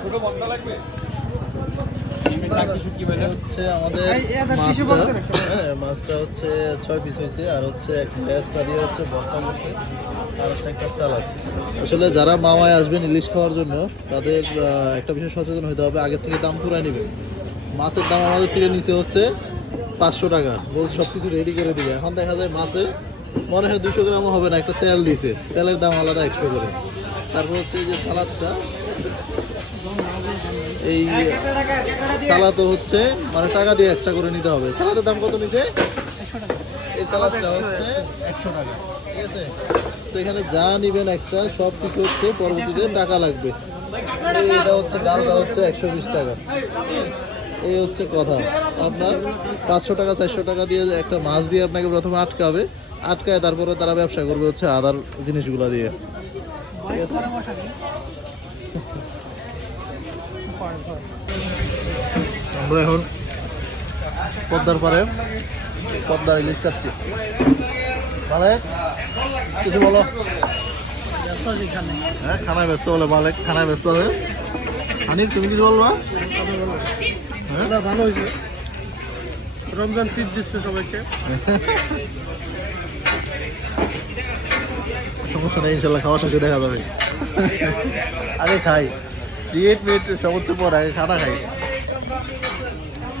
ছোট বন্ধা লাগবে হচ্ছে আমাদের মাছটা হচ্ছে 6 পিস হয়েছে আর হচ্ছে একটা দিয়ে হচ্ছে ভর্তা করছে আর হচ্ছে একটা সালাদ। আসলে যারা মামায় আসবেন ইলিশ খাওয়ার জন্য তাদের একটা বিষয় সচেতন হতে হবে, আগের থেকে দাম পুরাই নেবেন। মাছের দাম আমাদের থেকে নিচে হচ্ছে 500 টাকা, বলছে সব কিছু রেডি করে দিবে। এখন দেখা যায় মাছে মনে হয় 200 গ্রামও হবে না, একটা তেল দিছে, তেলের দাম আলাদা 100 করে। তারপর হচ্ছে এই যে সালাদটা, এই সালাদও হচ্ছে মানে টাকা দিয়ে এক্সট্রা করে নিতে হবে। সালাদের দাম কত নিচে? এই সালাদটা হচ্ছে 100 টাকা, ঠিক আছে? তো এখানে যা নিবেন এক্সট্রা সব কিছু হচ্ছে পরবর্তীতে টাকা লাগবে। এটা হচ্ছে ডালটা হচ্ছে 120 টাকা। এই হচ্ছে কথা। আপনার 500 টাকা 400 টাকা দিয়ে একটা মাছ দিয়ে আপনাকে প্রথমে আটকাবে, আটকায় তারপরে তারা ব্যবসা করবে হচ্ছে আদার জিনিসগুলো দিয়ে, ঠিক আছে? আমরা এখন পদ্মার পারে পদ্মার ইলিশ খাচ্ছি। মালেক কিছু বলো। হ্যাঁ, খানায় ব্যস্ত বলে মালেক, খানায় ব্যস্ত আছে। হানিফ তুমি কিছু বলবা? হ্যাঁ, ভালো হয়েছে, রমজান ফিট দিচ্ছে সবাইকে। সমস্যা নেই, ইনশাল্লাহ খাওয়া শেষে দেখা যাবে। আগে খাই, ট্রিট মিট সব হচ্ছে পর, আগে খানা খাই।